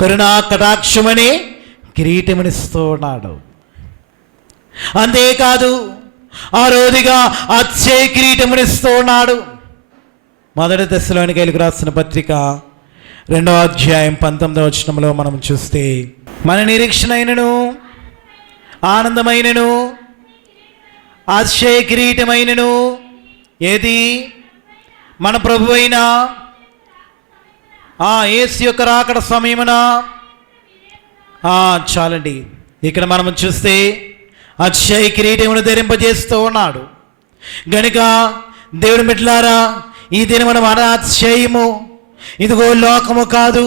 కరుణా కటాక్షమని కిరీటమునిస్తూ ఉన్నాడు. అంతేకాదు ఆరోదిగా అక్షయ కిరీటమునిస్తూ ఉన్నాడు. మొదటి దశలోనికైలకు రాసిన పత్రిక 2వ అధ్యాయం 19వ వచనంలో మనం చూస్తే, మన నిరీక్షణ అయినను ఆనందమైనను అక్షయ కిరీటమైనను ఏది? మన ప్రభు అయిన యేసు యొక్క రాకడ సమయమున. చాలండి. ఇక్కడ మనం చూస్తే అక్షయ కిరీటమును ధరింపజేస్తూ ఉన్నాడు. గనుక దేవుని బిడ్డలారా, ఈ దినమున మన అతిశయము ఇదిగో లోకము కాదు,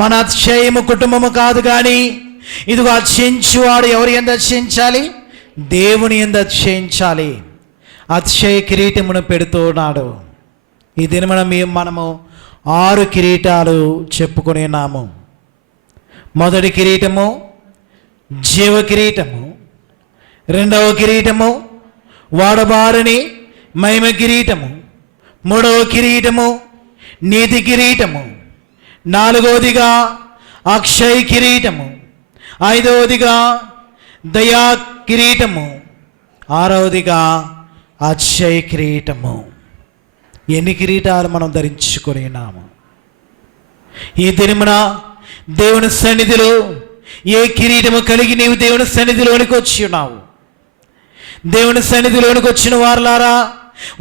మన అతిశయము కుటుంబము కాదు, కానీ ఇదిగో అతిశయించువాడు ఎవరి యందు అతిశయించాలి? దేవుని యందు అతిశయించాలి. అతిశయ కిరీటమును పెడుతూ ఉన్నాడు. ఈ దినమున మనము 6 కిరీటాలు చెప్పుకునేనాము. మొదటి కిరీటము జీవ కిరీటము, 2వ కిరీటము వాడబారని మహిమ కిరీటము, 3వ కిరీటము నీతి కిరీటము, 4వదిగా అక్షయ కిరీటము, 5వదిగా దయా కిరీటము, 6వదిగా అక్షయ కిరీటము. ఎన్ని కిరీటాలు మనం ధరించుకొని ఉన్నాము? ఈ దినమున దేవుని సన్నిధిలో ఏ కిరీటము కలిగి నీవు దేవుని సన్నిధిలోనికి వచ్చి ఉన్నావు? దేవుని సన్నిధిలోనికి వచ్చిన వారులారా,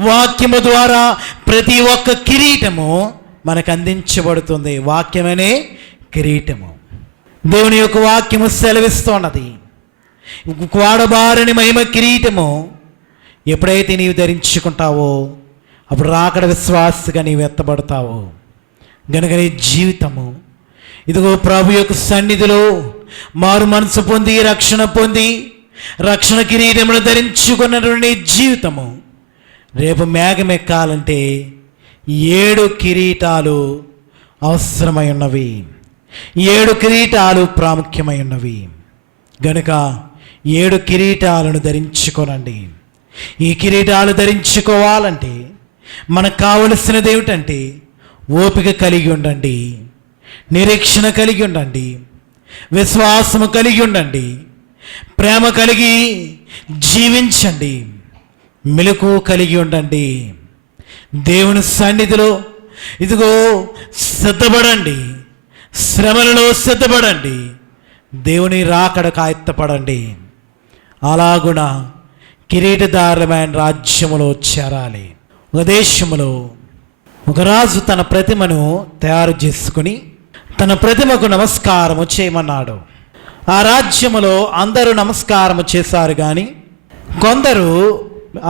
వాక్యము ద్వారా ప్రతి ఒక్క కిరీటము మనకు అందించబడుతుంది. వాక్యమనే కిరీటము. దేవుని యొక్క వాక్యము సెలవిస్తున్నది. వాడబారని మహిమ కిరీటము ఎప్పుడైతే నీవు ధరించుకుంటావో అప్పుడు రాకడ విశ్వాసగా నీవు ఎత్తబడతావు. గనుక నీ జీవితము ఇదిగో ప్రభు యొక్క సన్నిధిలో మారు మనసు పొంది రక్షణ పొంది రక్షణ కిరీటమును ధరించుకున్నటువంటి జీవితము రేపు మేఘం ఎక్కాలంటే 7 కిరీటాలు అవసరమై ఉన్నవి. 7 కిరీటాలు ప్రాముఖ్యమై ఉన్నవి. గనుక 7 కిరీటాలను ధరించుకోనండి. ఈ కిరీటాలు ధరించుకోవాలంటే మనకు కావలసినది ఏమిటంటే ఓపిక కలిగి ఉండండి, నిరీక్షణ కలిగి ఉండండి, విశ్వాసము కలిగి ఉండండి, ప్రేమ కలిగి జీవించండి, మెలకువ కలిగి ఉండండి. దేవుని సన్నిధిలో ఇదిగో సిద్ధపడండి, శ్రమలలో సిద్ధపడండి, దేవుని రాకడకు ఆయత్తపడండి. అలాగున కిరీటధారులమైన రాజ్యములో చేరాలి. ఒక దేశములో ఒక రాజు తన ప్రతిమను తయారు చేసుకుని తన ప్రతిమకు నమస్కారము చేయమన్నాడు. ఆ రాజ్యములో అందరూ నమస్కారము చేశారు, కానీ కొందరు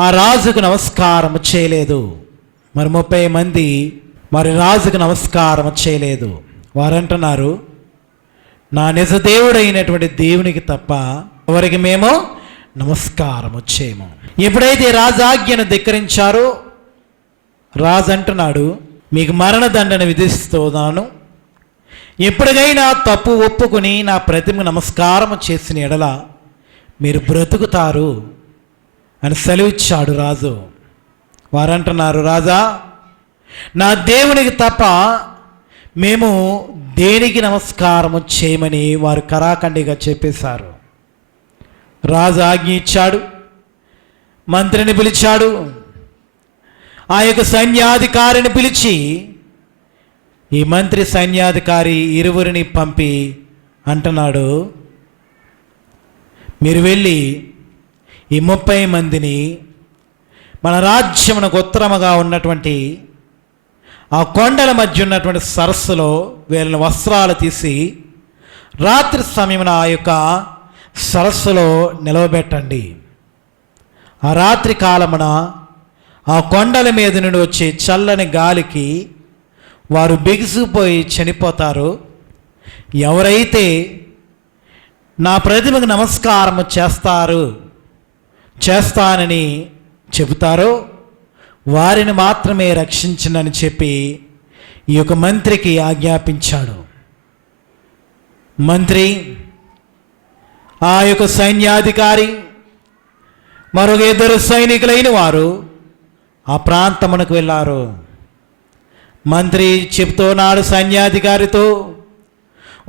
ఆ రాజుకు నమస్కారము చేయలేదు. మరి 30 మంది రాజుకు నమస్కారము చేయలేదు. వారంటున్నారు, నా నిజ దేవుడైనటువంటి దేవునికి తప్ప ఎవరికి మేము నమస్కారము చేయము. ఎప్పుడైతే రాజాజ్ఞను ధిక్కరించారో రాజు అంటున్నాడు, మీకు మరణదండన విధిస్తున్నాను. ఎప్పటికైనా తప్పు ఒప్పుకొని నా ప్రతిమకు నమస్కారం చేసిన ఎడల మీరు బ్రతుకుతారు అని సెలవిచ్చాడు రాజు. వారంటున్నారు, రాజా, నా దేవునికి తప్ప మేము దేనికి నమస్కారము చేయమని వారు కరాఖండిగా చెప్పేశారు. రాజు ఆజ్ఞ ఇచ్చాడు, మంత్రిని పిలిచాడు. ఆ యొక్క సైన్యాధికారిని పిలిచి ఈ మంత్రి సైన్యాధికారి 2 పంపి అంటున్నాడు, మీరు వెళ్ళి ఈ 30 మందిని మన రాజ్యమునకు ఉత్తరముగా ఉన్నటువంటి ఆ కొండల మధ్య ఉన్నటువంటి సరస్సులో వీళ్ళని వస్త్రాలు తీసి రాత్రి సమయమున ఆ యొక్క సరస్సులో నిలవబెట్టండి. ఆ రాత్రి కాలమున ఆ కొండల మీద నుండి వచ్చే చల్లని గాలికి వారు బిగుసిపోయి చనిపోతారు. ఎవరైతే నా ప్రతిమకు నమస్కారం చేస్తానని చెబుతారో వారిని మాత్రమే రక్షించనని చెప్పి ఈ యొక్క మంత్రికి ఆజ్ఞాపించాడు. మంత్రి, ఆ యొక్క సైన్యాధికారి, మరొక 2 సైనికులైన వారు ఆ ప్రాంతమునకు వెళ్ళారు. మంత్రి చెబుతున్నాడు సైన్యాధికారితో,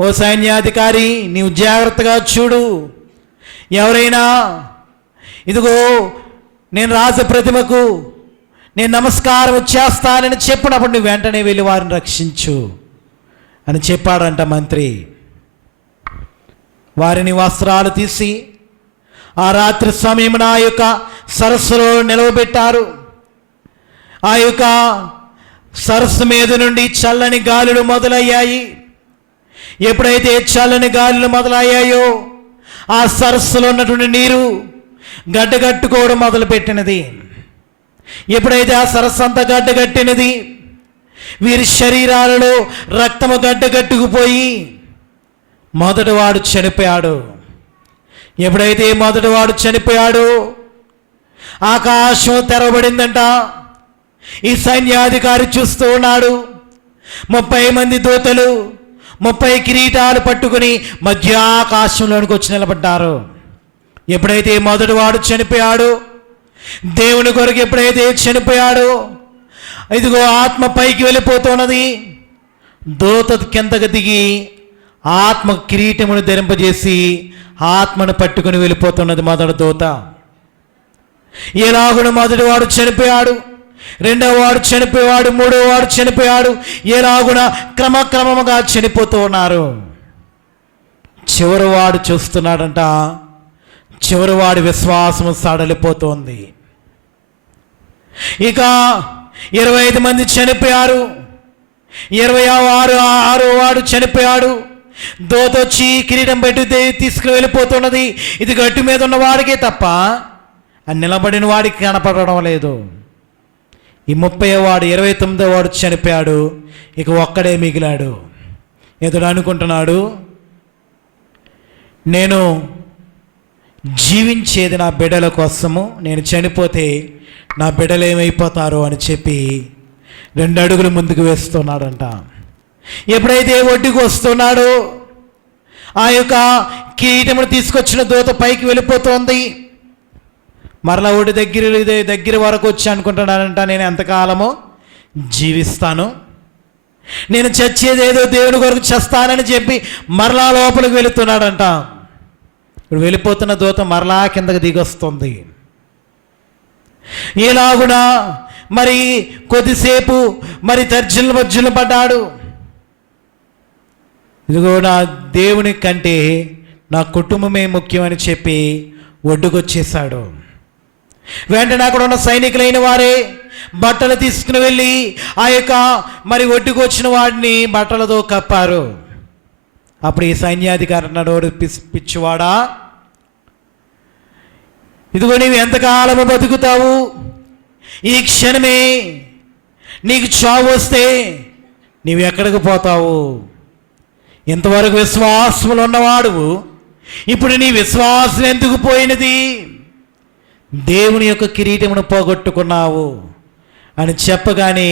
ఓ సైన్యాధికారి, నీవు జాగ్రత్తగా చూడు. ఎవరైనా ఇదిగో నేను రాజప్రతిమకు నేను నమస్కారం చేస్తానని చెప్పినప్పుడు నువ్వు వెంటనే వెళ్ళి వారిని రక్షించు అని చెప్పాడంట మంత్రి. వారిని వస్త్రాలు తీసి ఆ రాత్రి సమయమున ఆ యొక్క సరస్సులో నిలవబెట్టారు. ఆ యొక్క సరస్సు మీద నుండి చల్లని గాలులు మొదలయ్యాయి. ఎప్పుడైతే చల్లని గాలులు మొదలయ్యాయో ఆ సరస్సులో ఉన్నటువంటి నీరు గడ్డగట్టుకోవడం మొదలుపెట్టినది. ఎప్పుడైతే ఆ సరస్సు అంతా గడ్డగట్టినది, వీరి శరీరాలలో రక్తము గడ్డగట్టుకుపోయి మొదటివాడు చనిపోయాడు. ఎప్పుడైతే మొదటివాడు చనిపోయాడో ఆకాశం తెరవబడిందంట. ఈ సైన్యాధికారి చూస్తూ ఉన్నాడు. 30 మంది దూతలు 30 కిరీటాలు పట్టుకుని మధ్య ఆకాశంలోనికి వచ్చి నిలబడ్డారు. ఎప్పుడైతే మొదటివాడు చనిపోయాడో, దేవుని కొరకు ఎప్పుడైతే చనిపోయాడో, ఇదిగో ఆత్మ పైకి వెళ్ళిపోతున్నది. దూత కిందకు దిగి ఆత్మ కిరీటమును ధరింపజేసి ఆత్మను పట్టుకుని వెళ్ళిపోతున్నది మొదటి దూత. ఎలాగున మొదటివాడు చనిపోయాడు, రెండవ వాడు చనిపోయాడు, మూడవ వాడు చనిపోయాడు. ఎలాగున క్రమక్రమముగా చనిపోతూ ఉన్నారు. చివరివాడు చూస్తున్నాడంట. చివరివాడి విశ్వాసము సడలిపోతోంది. ఇక 25 మంది చనిపోయారు. 26వ వాడు చనిపోయాడు. దూత వచ్చి కిరీటం పెట్టి తీసుకుని వెళ్ళిపోతున్నది. ఇది గట్టు మీద ఉన్న వాడికే తప్ప ఆ నిలబడిన వాడికి కనపడడం లేదు. ఈ 30వ వాడు 29వ వాడు చనిపోయాడు. ఇక ఒక్కడే మిగిలాడు. ఇతడు అనుకుంటున్నాడు, నేను జీవించేది నా బిడ్డల కోసము, నేను చనిపోతే నా బిడ్డలు ఏమైపోతారో అని చెప్పి 2 అడుగులు ముందుకు వేస్తున్నాడంట. ఎప్పుడైతే ఒడ్డుకు వస్తున్నాడో ఆ యొక్క కిరీటమును తీసుకొచ్చిన దూత పైకి వెళ్ళిపోతోంది. మరలా ఒడ్డు దగ్గర వరకు వచ్చి అనుకుంటున్నాడంట, నేను ఎంతకాలమో జీవిస్తాను, నేను చచ్చేదేదో దేవుని కొరకు చేస్తానని చెప్పి మరలా లోపలికి వెళుతున్నాడంట. ఇప్పుడు వెళ్ళిపోతున్న దూత మరలా కిందకి దిగొస్తుంది. ఇలాగున మరి కొద్దిసేపు మరి తర్జులు పడ్డాడు. ఇదిగో నా దేవుని కంటే నా కుటుంబమే ముఖ్యమని చెప్పి ఒడ్డుకొచ్చేసాడు. వెంటనే అక్కడ ఉన్న సైనికులైన వారే బట్టలు తీసుకుని వెళ్ళి ఆ యొక్క మరి ఒడ్డుకు వచ్చిన వాడిని బట్టలతో కప్పారు. అప్పుడు ఈ సైన్యాధికారి అన్నాడు, పిచ్చివాడా, ఇదిగో నీవు ఎంతకాలము బతుకుతావు? ఈ క్షణమే నీకు చావు వస్తే నీవు ఎక్కడికి పోతావు? ఇంతవరకు విశ్వాసములు ఉన్నవాడు, ఇప్పుడు నీ విశ్వాసం ఎందుకు పోయినది? దేవుని యొక్క కిరీటమును పోగొట్టుకున్నావు అని చెప్పగానే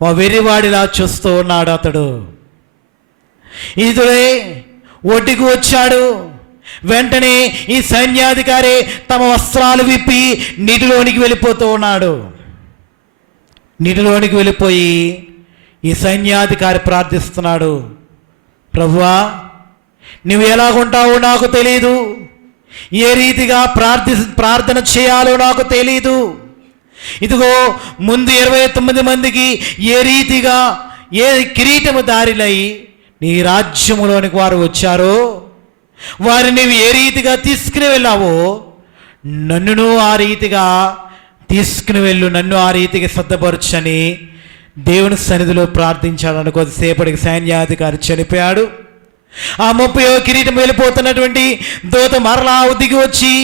ఓ వెర్రివాడిలా చూస్తూ ఉన్నాడు అతడు. ఇతడే ఒడ్డుకు వచ్చాడు. వెంటనే ఈ సైన్యాధికారి తమ వస్త్రాలు విప్పి నీటిలోనికి వెళ్ళిపోతూ ఉన్నాడు. నీటిలోనికి వెళ్ళిపోయి ఈ సైన్యాధికారి ప్రార్థిస్తున్నాడు, ప్రభువా, నువ్వు ఎలాగుంటావో నాకు తెలీదు, ఏ రీతిగా ప్రార్థన చేయాలో నాకు తెలీదు. ఇదిగో ముందు 29 మందికి ఏ రీతిగా ఏ కిరీటము దారిలై నీ రాజ్యములోనికి వారు వచ్చారో, వారిని నీవు ఏ రీతిగా తీసుకుని వెళ్ళావో నన్నును ఆ రీతిగా తీసుకుని వెళ్ళు, నన్ను ఆ రీతిగా సిద్ధపరచని దేవుని సన్నిధిలో ప్రార్థించాడని. కొద్దిసేపటికి సైన్యాధికారి చనిపోయాడు. ఆ 30వ కిరీటం వెళ్ళిపోతున్నటువంటి దూత మరలా దిగి వచ్చి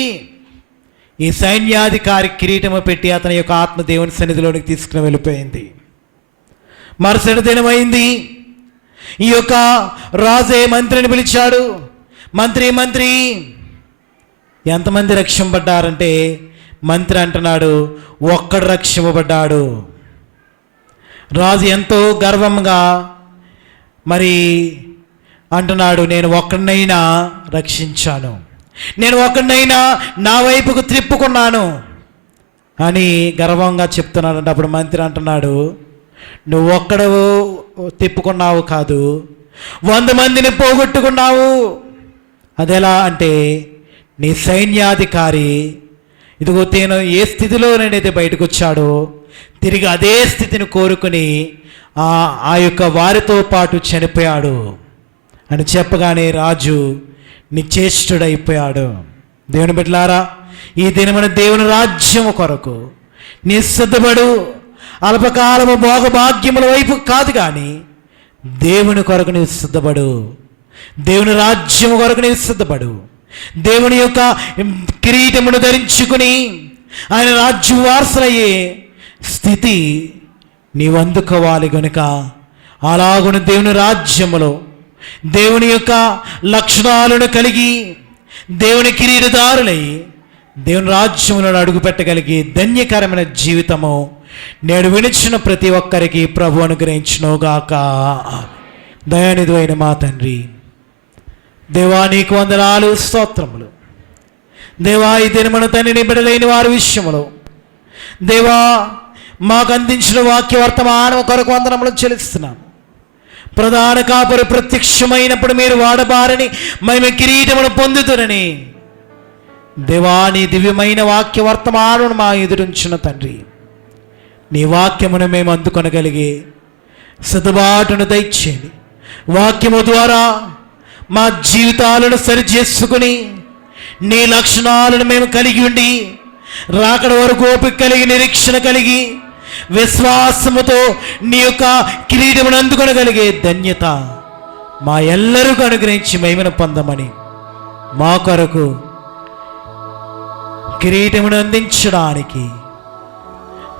ఈ సైన్యాధికారి కిరీటము పెట్టి అతని యొక్క ఆత్మ దేవుని సన్నిధిలోనికి తీసుకుని వెళ్ళిపోయింది. మరుసటి దినమైంది. ఈ యొక్క రాజే మంత్రిని పిలిచాడు. మంత్రి ఎంతమంది రక్షింపబడ్డారంటే మంత్రి అంటున్నాడు, ఒక్కడు రక్షింపబడ్డాడు. రాజు ఎంతో గర్వంగా మరి అంటున్నాడు, నేను ఒక్కడినైనా రక్షించాను, నేను ఒక్కడినైనా నా వైపుకు త్రిప్పుకున్నాను అని గర్వంగా చెప్తున్నాడు. అప్పుడు మంత్రి అంటున్నాడు, నువ్వు ఒక్కడు తిప్పుకున్నావు కాదు, 100 మందిని పోగొట్టుకున్నావు. అదెలా అంటే నీ సైన్యాధికారి ఇదిగో తేను ఏ స్థితిలోనైతే బయటకు వచ్చాడో తిరిగి అదే స్థితిని కోరుకుని ఆ యొక్క వారితో పాటు చనిపోయాడు అని చెప్పగానే రాజు నిశ్చేష్టుడైపోయాడు. దేవుని బిడ్డలారా, ఈ దినమున దేవుని రాజ్యము కొరకు నీ సిద్ధపడు. అల్పకాలము భోగభాగ్యముల వైపు కాదు కానీ దేవుని కొరకు నీవు సిద్ధపడు. దేవుని రాజ్యము కొరకు నీవు సిద్ధపడు. దేవుని యొక్క కిరీటమును ధరించుకుని ఆయన రాజ్య వారసులయ్యే స్థితి నీవు అందుకోవాలి. కనుక అలాగున దేవుని రాజ్యములో దేవుని యొక్క లక్షణాలను కలిగి దేవుని కిరీటదారులై దేవుని రాజ్యములను అడుగుపెట్టగలిగి ధన్యకరమైన జీవితము నేడు వినిచిన ప్రతి ఒక్కరికి ప్రభు అనుగ్రహించునుగాక. దయానిధి అయిన మా తండ్రి, దేవా నీకు వందనాలు, స్తోత్రములు. దేవా ఈ దినమున తండ్రిని బిడ్డలైన వారి విషయములో దేవా మాకు అందించిన వాక్య వర్తమానం కొరకు వందనములు చెల్లిస్తున్నాం. ప్రధాన కాపరి ప్రత్యక్షమైనప్పుడు మీరు వాడబారని మేము కిరీటమును పొందుతురని దేవా నీ దివ్యమైన వాక్య వర్తమానం మా ఎదురుంచిన తండ్రి, నీ వాక్యమును మేము అందుకొనగలిగే సదుబాటును దయచేయండి. వాక్యము ద్వారా మా జీవితాలను సరిచేసుకుని నీ లక్షణాలను మేము కలిగి ఉండి రాకడ వరకు ఓపిక కలిగి నిరీక్షణ కలిగి విశ్వాసముతో నీ యొక్క కిరీటమును అందుకొనగలిగే ధన్యత మా ఎల్లరికీ అనుగ్రహించి మహిమను పొందమని మా కొరకు కిరీటమును అందించడానికి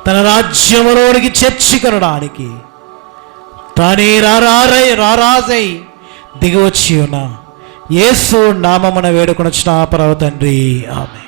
తన రాజ్యములోనికి చేర్చుకొనడానికి తానే రారాజై దిగివచ్చి ఉన్న యేసు నామమున వేడుకొనొచ్చిన పరమ తండ్రి, ఆమేన్.